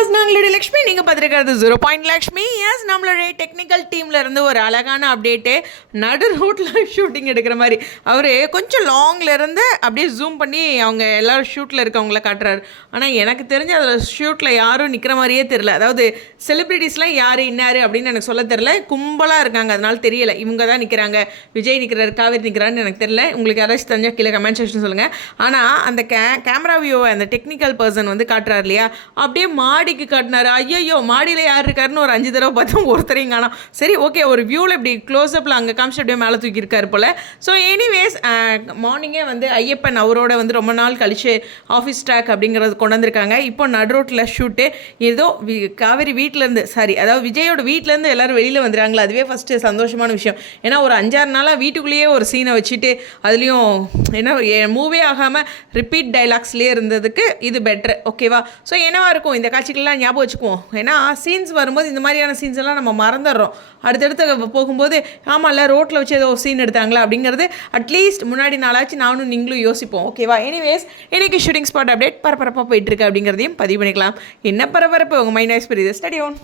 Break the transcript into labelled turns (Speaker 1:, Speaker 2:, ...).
Speaker 1: Viewers நாங்களுடைய Lakshmi நீங்கள் பார்த்துருக்கிறது zero point Lakshmi. S நம்மளுடைய டெக்னிக்கல் டீமில் இருந்து ஒரு அழகான அப்டேட்டு நடு ரோட்டில் ஷூட்டிங் எடுக்கிற மாதிரி. அவர் கொஞ்சம் லாங்கில் இருந்து அப்படியே ஜூம் பண்ணி அவங்க எல்லோரும் ஷூட்டில் இருக்கவங்கள காட்டுறாரு. ஆனால் எனக்கு தெரிஞ்ச அதில் ஷூட்டில் யாரும் நிற்கிற மாதிரியே தெரில அதாவது செலிப்ரிட்டிஸ்லாம் யார் இன்னார் அப்படின்னு எனக்கு சொல்ல தெரில கும்பலாக இருக்காங்க அதனால தெரியல. இவங்க தான் நிற்கிறாங்க விஜய் நிற்கிறாரு காவேரி நிற்கிறான்னு எனக்கு தெரியல. உங்களுக்கு யாராச்சும் தெரிஞ்சால் கீழே கமெண்ட் செக்ஷன் சொல்லுங்கள் ஆனால் அந்த கே கேமரா வியூவை அந்த டெக்னிக்கல் பர்சன் வந்து காட்டுறாரு இல்லையா? அப்படியே மாடி மாடிக்கு காட்டினாரு. ஐயோ மாடியில் யார் இருக்காருன்னு ஒரு அஞ்சு தடவை பார்த்தா ஒருத்தரையும் காணும். சரி ஓகே ஒரு வியூவில் இப்படி க்ளோஸ்அப்பில் அங்கே காமிச்சு அப்படியே மேலே தூக்கியிருக்காரு போல். ஸோ எனிவேஸ் மார்னிங்கே வந்து ஐயப்பன் அவரோட வந்து ரொம்ப நாள் கழிச்சு ஆஃபீஸ் ட்ராக் அப்படிங்கிறது கொண்டு வந்திருக்காங்க இப்போ நடு ரோட்டில் ஷூட்டு ஏதோ வி காவேரி வீட்டிலேருந்து சாரி அதாவது விஜயோட வீட்டிலேருந்து எல்லோரும் வெளியில் வந்துடுறாங்களா அதுவே ஃபஸ்ட்டு சந்தோஷமான விஷயம். ஏன்னா ஒரு அஞ்சாறு நாளாக வீட்டுக்குள்ளேயே ஒரு சீனை வச்சுட்டு அதுலேயும் என்ன மூவே ஆகாமல் ரிப்பீட் டைலாக்ஸ்லேயே இருந்ததுக்கு இது பெட்ரு ஓகேவா ஸோ என்னவாக இருக்கும்? இந்த காட்சிகள் காட்சிகள்லாம் ஞாபகம் வச்சுக்குவோம். ஏன்னா சீன்ஸ் வரும்போது இந்த மாதிரியான சீன்ஸ் எல்லாம் நம்ம மறந்துடுறோம். அடுத்தடுத்து போகும்போது ஆமாம்ல ரோட்டில் வச்சு ஏதோ சீன் எடுத்தாங்களா அப்படிங்கிறது அட்லீஸ்ட் முன்னாடி நாளாச்சு நானும் நீங்களும் யோசிப்போம். ஓகேவா எனிவேஸ் இன்னைக்கு ஷூட்டிங் ஸ்பாட் அப்டேட் பரபரப்பாக போயிட்டு இருக்கு அப்படிங்கிறதையும் பதிவு பண்ணிக்கலாம். என்ன பரபரப்பு? உங்கள் மைண்ட் வாய்ஸ் புரியுது. Study own